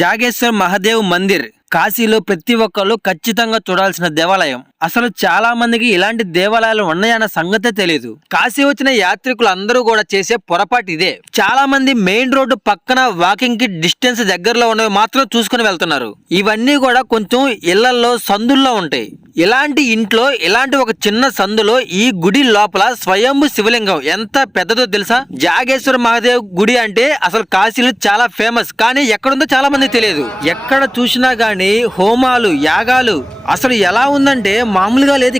జాగేశ్వర్ మహాదేవ్ మందిర్ కాశీలో ప్రతి ఒక్కళ్ళు ఖచ్చితంగా చూడాల్సిన దేవాలయం. అసలు చాలా మందికి ఇలాంటి దేవాలయాలు ఉన్నాయన్న సంగతే తెలియదు. కాశీ వచ్చిన యాత్రికులు అందరూ కూడా చేసే పొరపాటు ఇదే. చాలా మంది మెయిన్ రోడ్డు పక్కన వాకింగ్ కి డిస్టెన్స్ దగ్గరలో ఉన్నవి మాత్రం చూసుకుని వెళ్తున్నారు. ఇవన్నీ కూడా కొంచెం ఇళ్లలో సందుల్లో ఉంటాయి. ఇలాంటి ఇంట్లో ఇలాంటి ఒక చిన్న సందులో ఈ గుడి లోపల స్వయంభు శివలింగం ఎంత పెద్దదో తెలుసా? జాగేశ్వర మహాదేవ్ గుడి అంటే అసలు కాశీలో చాలా ఫేమస్, కానీ ఎక్కడుందో చాలా మంది తెలియదు. ఎక్కడ చూసినా గానీ హోమాలు, యాగాలు, అసలు ఎలా ఉందంటే మామూలుగా లేదు.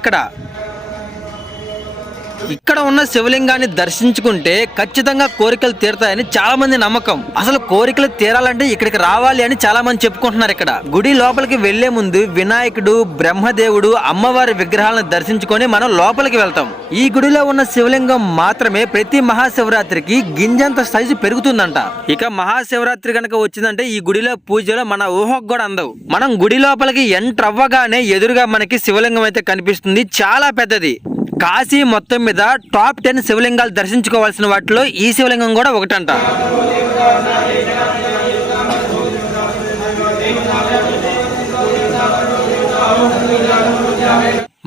ఇక్కడ ఉన్న శివలింగాన్ని దర్శించుకుంటే ఖచ్చితంగా కోరికలు తీరుతాయని చాలా మంది నమ్మకం. అసలు కోరికలు తీరాలంటే ఇక్కడికి రావాలి అని చాలా మంది చెప్పుకుంటున్నారు. ఇక్కడ గుడి లోపలికి వెళ్లే ముందు వినాయకుడు, బ్రహ్మదేవుడు, అమ్మవారి విగ్రహాలను దర్శించుకొని మనం లోపలికి వెళ్తాం. ఈ గుడిలో ఉన్న శివలింగం మాత్రమే ప్రతి మహాశివరాత్రికి గింజంత సైజు పెరుగుతుందంట. ఇక మహాశివరాత్రి కనుక వచ్చిందంటే ఈ గుడిలో పూజలో మన ఊహకు కూడా అందవు. మనం గుడి లోపలికి ఎంటర్ అవ్వగానే ఎదురుగా మనకి శివలింగం అయితే కనిపిస్తుంది. చాలా పెద్దది. కాశీ మొత్తం మీద టాప్ 10 శివలింగాలు దర్శించుకోవాల్సిన వాటిలో ఈ శివలింగం కూడా ఒకటంట.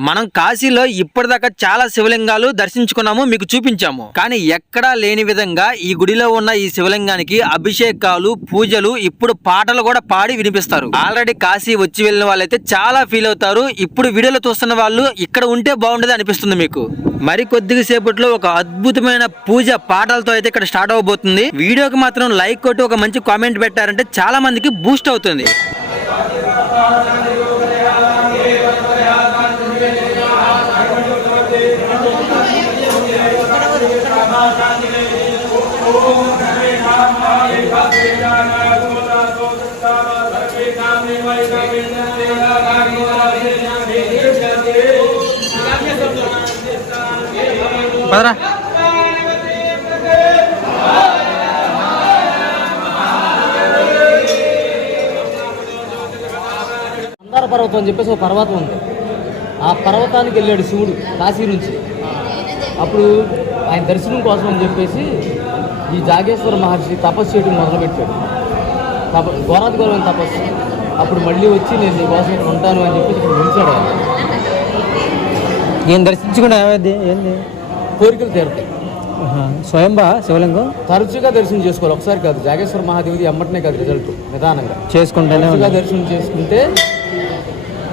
మనం కాశీలో ఇప్పటిదాకా చాలా శివలింగాలు దర్శించుకున్నాము, మీకు చూపించాము. కానీ ఎక్కడా లేని విధంగా ఈ గుడిలో ఉన్న ఈ శివలింగానికి అభిషేకాలు, పూజలు, ఇప్పుడు పాటలు కూడా పాడి వినిపిస్తారు. ఆల్రెడీ కాశీ వచ్చి వెళ్ళిన వాళ్ళైతే చాలా ఫీల్ అవుతారు. ఇప్పుడు వీడియోలో చూస్తున్న వాళ్ళు ఇక్కడ ఉంటే బాగుండేది అనిపిస్తుంది మీకు. మరి కొద్దిగా సేపట్లో ఒక అద్భుతమైన పూజ పాటలతో అయితే ఇక్కడ స్టార్ట్ అవబోతుంది. వీడియోకి మాత్రం లైక్ కొట్టి ఒక మంచి కామెంట్ పెట్టారంటే చాలా మందికి బూస్ట్ అవుతుంది. పదరా మందార పర్వతం అని చెప్పేసి ఒక పర్వతం ఉంది. ఆ పర్వతానికి వెళ్ళాడు శివుడు కాశీ నుంచి. అప్పుడు ఆయన దర్శనం కోసం అని చెప్పేసి ఈ జాగేశ్వర మహర్షి తపస్సు చేయడం మొదలుపెట్టాడు. ఘోరాధిఘోరమైన తపస్సు. అప్పుడు మళ్ళీ వచ్చి నేను నీ కోసం ఇక్కడ ఉంటాను అని చెప్పి ఇక్కడ నిలిచాడు. ఆయన నేను దర్శించుకున్నా ఏంది కోరికలు తీరుతాయి. స్వయంభా శివలింగం తరచుగా దర్శనం చేసుకోవాలి. ఒకసారి కాదు, జాగేశ్వర మహాదేవిది ఎమ్మటనే కాదు, రిజల్ట్ నిదానంగా చేసుకుంటేనే దర్శనం చేసుకుంటే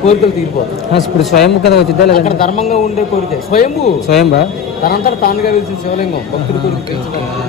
కోరికలు తీరిపోతాయి. ఇప్పుడు స్వయంభు కదా వచ్చిద్దా? అక్కడ ధర్మంగా ఉండే కోరిక స్వయంభా తనంతా తానుగా వెలిసిన శివలింగం భక్తుడి కోరిక తెలుసుకోవాలి.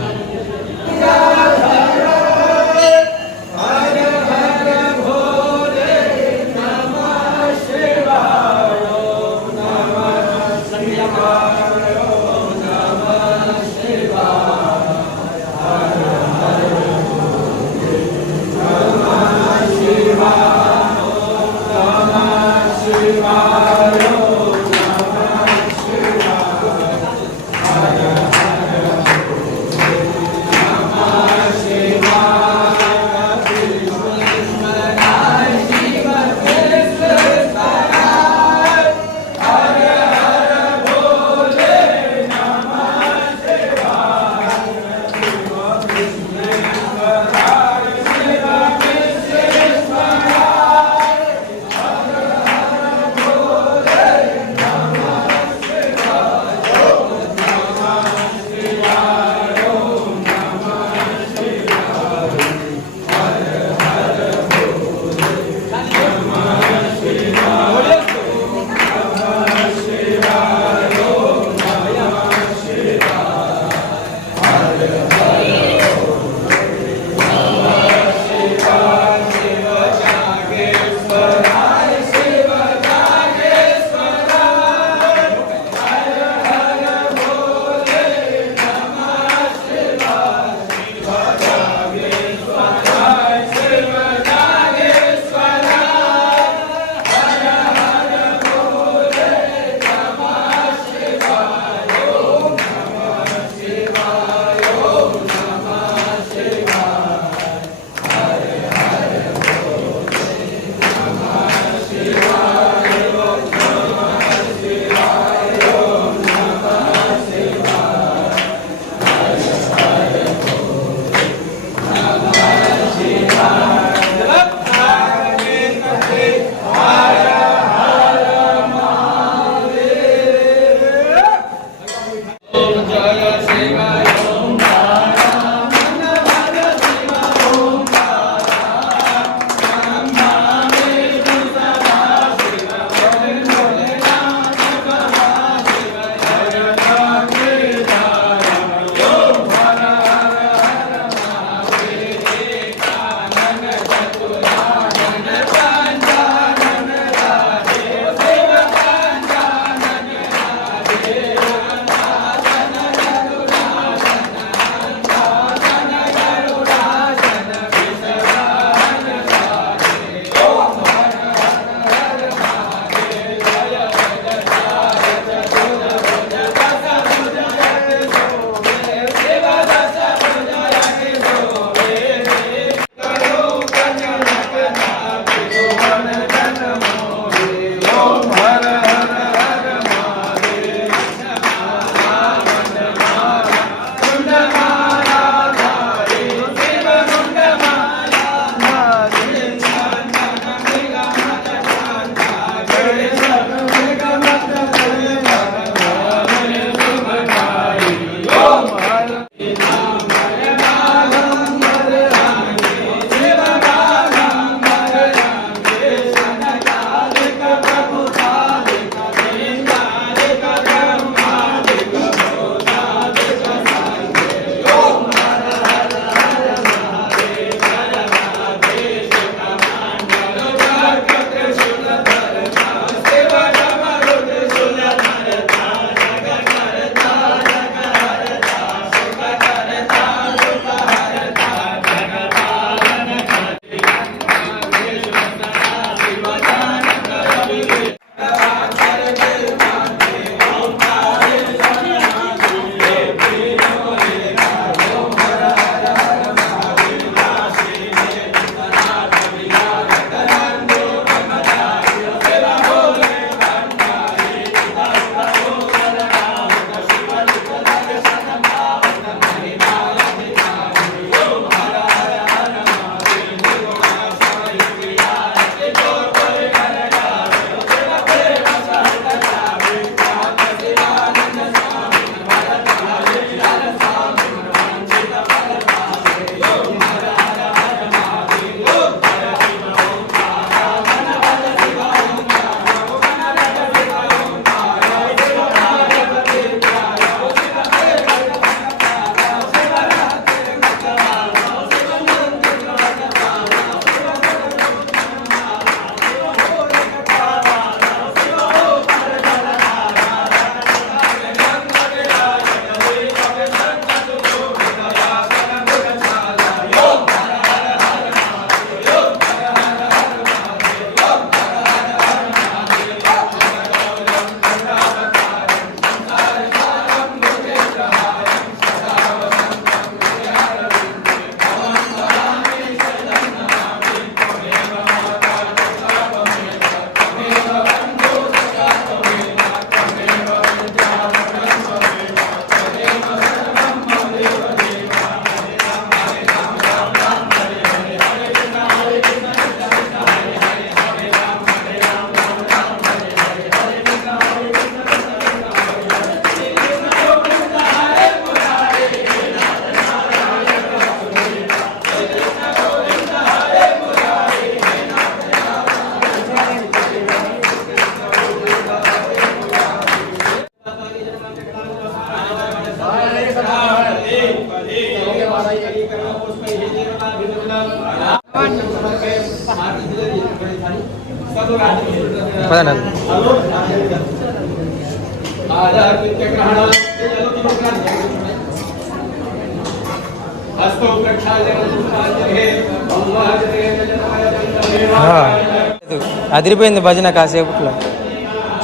అదిరిపోయింది భజన కాసేపులో,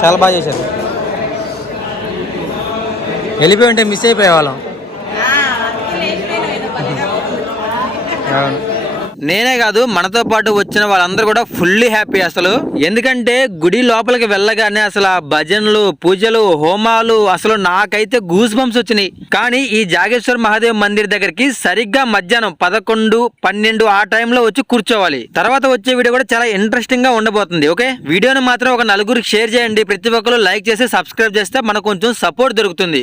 చాలా బాగా చేశారు. వెళ్ళిపోయి ఉంటే మిస్ అయిపోయే వాళ్ళం. అవును. నేనే కాదు, మనతో పాటు వచ్చిన వాళ్ళందరూ కూడా ఫుల్లీ హ్యాపీ అసలు. ఎందుకంటే గుడి లోపలికి వెళ్ళగానే అసలు ఆ భజనలు, పూజలు, హోమాలు, అసలు నాకైతే గూస్ బంప్స్ వచ్చినాయి. కానీ ఈ జాగేశ్వర్ మహాదేవ్ మందిర్ దగ్గరికి సరిగ్గా మధ్యాహ్నం 11, 12 ఆ టైంలో వచ్చి కూర్చోవాలి. తర్వాత వచ్చే వీడియో కూడా చాలా ఇంట్రెస్టింగ్ గా ఉండబోతుంది. ఓకే, వీడియోని మాత్రం ఒక నలుగురికి షేర్ చేయండి. ప్రతి ఒక్కరు లైక్ చేసి సబ్స్క్రైబ్ చేస్తే మనకు కొంచెం సపోర్ట్ దొరుకుతుంది.